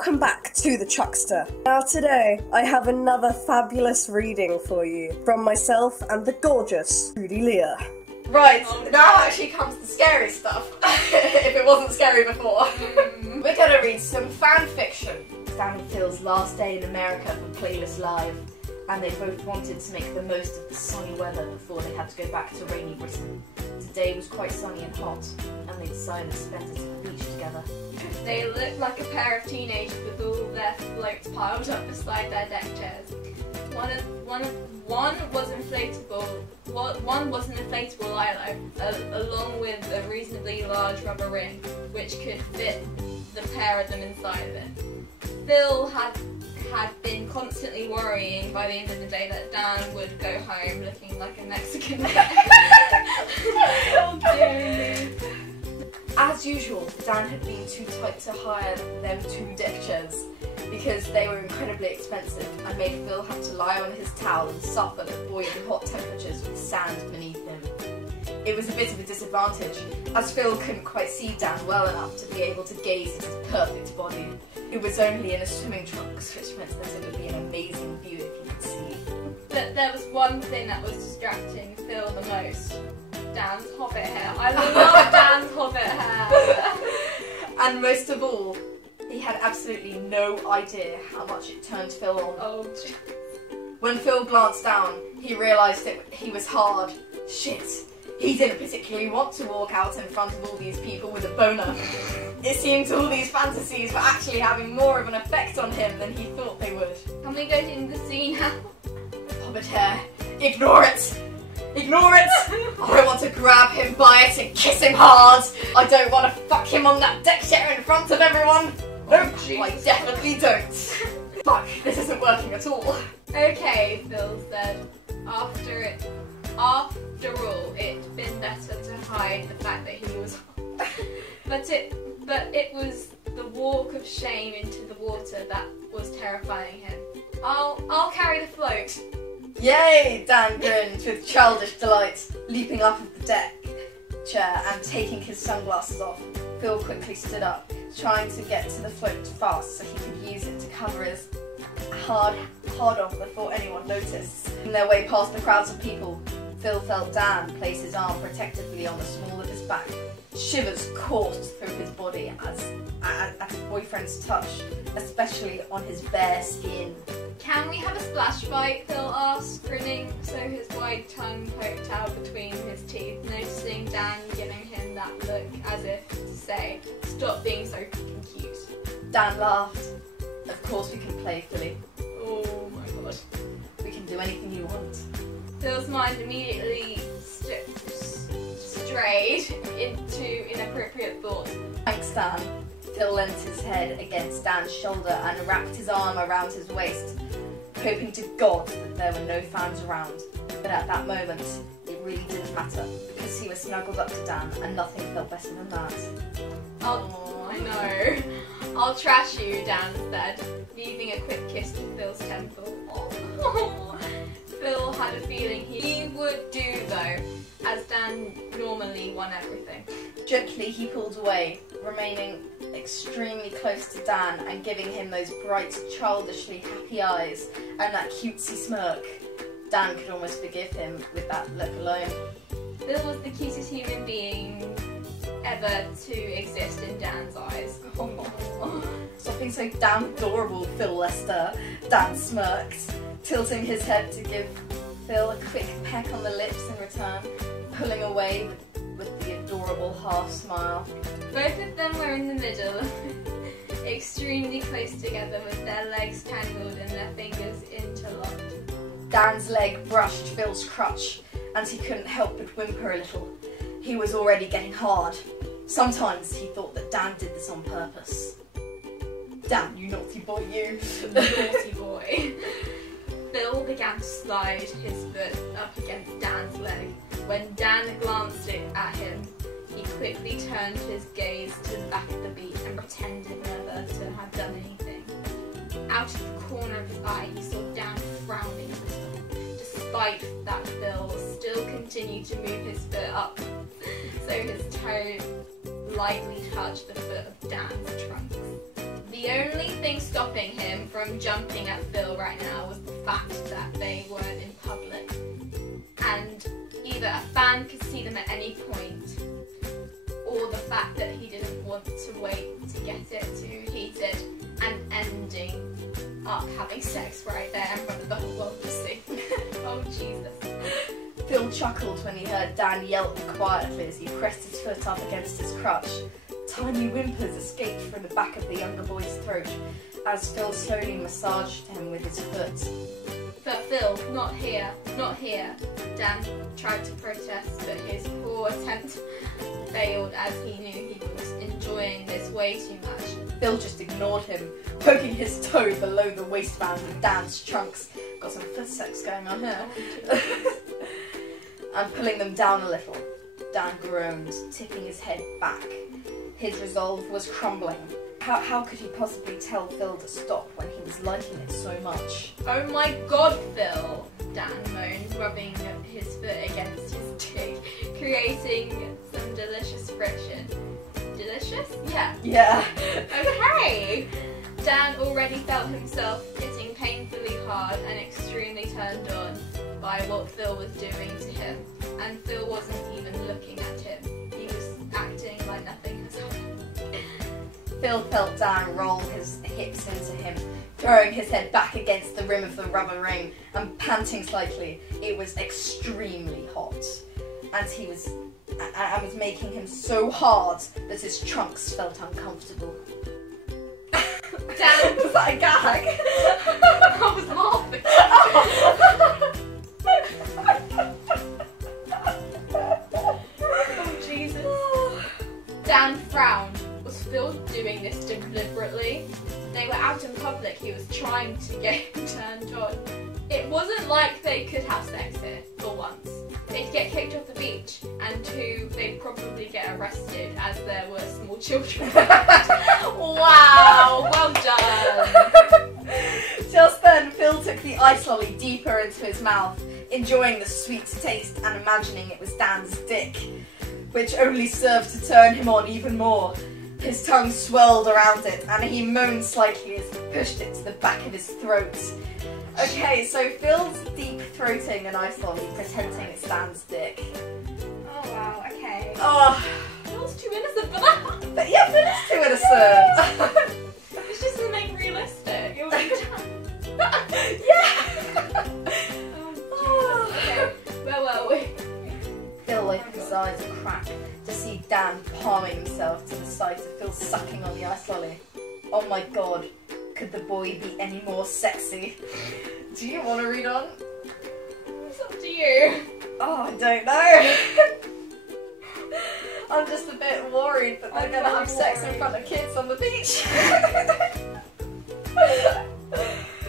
welcome back to the Chuckster. Now today, I have another fabulous reading for you from myself and the gorgeous Trudy Leah. Right, now actually comes the scary stuff, if it wasn't scary before. We're gonna read some fan fiction. Dan and Phil's last day in America for Playlist Live, and they both wanted to make the most of the sunny weather before they had to go back to rainy Britain. Today was quite sunny and hot, and they decided to spend it at the beach together. They looked like a pair of teenagers with all their floats piled up beside their deck chairs. One was inflatable. One was an inflatable Lilo, along with a reasonably large rubber ring, which could fit the pair of them inside of it. Phil had been constantly worrying by the end of the day that Dan would go home looking like a Mexican. Oh dear me. As usual, Dan had been too tight to hire them 2 deck chairs because they were incredibly expensive and made Phil have to lie on his towel and suffer the boiling hot temperatures with sand beneath him. It was a bit of a disadvantage, as Phil couldn't quite see Dan well enough to be able to gaze at his perfect body. It was only in a swimming trunks, which meant that it would be an amazing view if you could see. But there was one thing that was distracting Phil the most. Dan's hobbit hair. I love Dan's hobbit hair. And most of all, he had absolutely no idea how much it turned Phil on. Oh, when Phil glanced down, he realised he was hard. Shit. He didn't particularly want to walk out in front of all these people with a boner. It seemed all these fantasies were actually having more of an effect on him than he thought they would. can we go into the scene now? Hobbit hair. Ignore it! Ignore it! I want to grab him by it and kiss him hard! I don't want to fuck him on that deck chair in front of everyone! Nope, I definitely don't. Fuck, this isn't working at all. Okay, Phil said. After all, it'd been better to hide the fact that he was hot. But it was the walk of shame into the water that was terrifying him. I'll carry the float. Yay! Dan grinned with childish delight, leaping off of the deck chair and taking his sunglasses off. Phil quickly stood up, trying to get to the float fast so he could use it to cover his hard on before anyone noticed. On their way past the crowds of people, Phil felt Dan place his arm protectively on the small of his back. Shivers coursed through his body at his boyfriend's touch, especially on his bare skin. Can we have a splash fight? Phil asked, grinning so his wide tongue poked out between his teeth, noticing Dan giving him that look as if to say, stop being so fucking cute. Dan laughed. Of course we can play, Philly. Oh my god. We can do anything you want. Phil's mind immediately strayed into inappropriate thoughts. Thanks, Dan. Phil leant his head against Dan's shoulder and wrapped his arm around his waist, hoping to God that there were no fans around. But at that moment, it really didn't matter, because he was snuggled up to Dan and nothing felt better than that. I know. I'll trash you, Dan said, leaving a quick kiss to Phil's temple. Oh. Phil had a feeling he would do though, as Dan normally won everything. Gently he pulled away, remaining extremely close to Dan and giving him those bright, childishly happy eyes and that cutesy smirk. Dan could almost forgive him with that look alone. Phil was the cutest human being ever to exist in Dan's eyes. Oh. Stop being so damn adorable, Phil Lester. Dan smirked, tilting his head to give Phil a quick peck on the lips in return, pulling away with the adorable half smile. Both of them were in the middle, extremely close together with their legs tangled and their fingers interlocked. Dan's leg brushed Phil's crutch and he couldn't help but whimper a little. He was already getting hard. Sometimes he thought that Dan did this on purpose. Dan, you naughty boy, you. Naughty boy. Phil began to slide his foot up against Dan's leg. When Dan glanced at him, he quickly turned his gaze to the back of the beach and pretended never to have done anything. Out of the corner of his eye, he saw Dan frowning. Despite that, Phil still continued to move his foot up, so his toe lightly touched the foot of Dan's trunk. The The only thing stopping him from jumping at Phil right now was the fact that they weren't in public. And either a fan could see them at any point, or the fact that he didn't want to wait to get it too heated and ending up having sex right there in front of the whole world to see. Oh Jesus. Phil chuckled when he heard Dan yelp quietly as he pressed his foot up against his crutch. Tiny whimpers escaped from the back of the younger boy's throat as Phil slowly massaged him with his foot. But Phil, not here, not here. Dan tried to protest, but his poor attempt failed as he knew he was enjoying this way too much. Phil just ignored him, poking his toe below the waistband of Dan's trunks. Got some foot sex going on here. And pulling them down a little. Dan groaned, tipping his head back. His resolve was crumbling. How could he possibly tell Phil to stop when he was liking it so much? Oh my God, Phil! Dan moaned, rubbing his foot against his dick, creating some delicious friction. Delicious? Yeah. Yeah. Okay! Dan already felt himself hitting painfully hard and extremely turned on by what Phil was doing to him. And Phil wasn't even looking at him. He was acting like nothing has happened. Phil felt Dan roll his hips into him, throwing his head back against the rim of the rubber ring and panting slightly. It was extremely hot, and he was making him so hard that his trunks felt uncomfortable. Dan, Was that a gag? I was laughing. Oh Jesus. Dan frowned. Was Phil doing this deliberately? They were out in public, he was trying to get him turned on. It wasn't like they could have sex here, for once. They'd get kicked off the beach, and two, they'd probably get arrested as there were small children. Wow, well done. Just then, Phil took the ice lolly deeper into his mouth, enjoying the sweet taste and imagining it was Dan's dick, which only served to turn him on even more. His tongue swirled around it, and he moaned slightly as he pushed it to the back of his throat. Okay, so Phil's deep throating an ice lolly, pretending it's Dan's dick. Oh wow, okay. Oh, Phil's too innocent for that. but yeah, Phil is too innocent. It's just to make realistic. It would be Yeah. Oh, okay. Where were we? Phil opened his eyes a crack to see Dan palming himself to the sight of Phil sucking on the ice lolly. Oh my God, could the boy be any more sexy? Do you want to read on? It's up to you. Oh, I don't know. I'm just a bit worried that they're going to have sex in front of kids on the beach.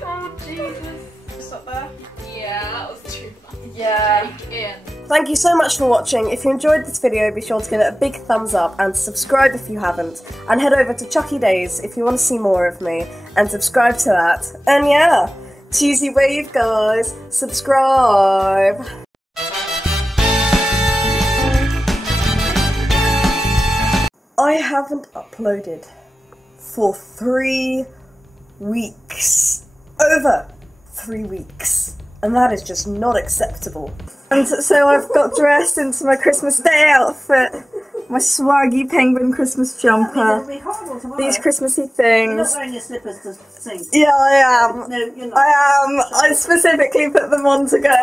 Oh Jesus. Stop there. Yeah, that was too much. Yeah. Take in. Thank you so much for watching. If you enjoyed this video, be sure to give it a big thumbs up and subscribe if you haven't. And head over to Chucky Days if you want to see more of me and subscribe to that. And yeah, cheesy wave guys, subscribe. I haven't uploaded for 3 weeks. Over 3 weeks. And that is just not acceptable. And so I've got dressed into my Christmas Day outfit. My swaggy penguin Christmas jumper. These Christmassy You're things. not wearing your slippers to sing. Yeah, I am. No, you're not. I am. I specifically put them on to go.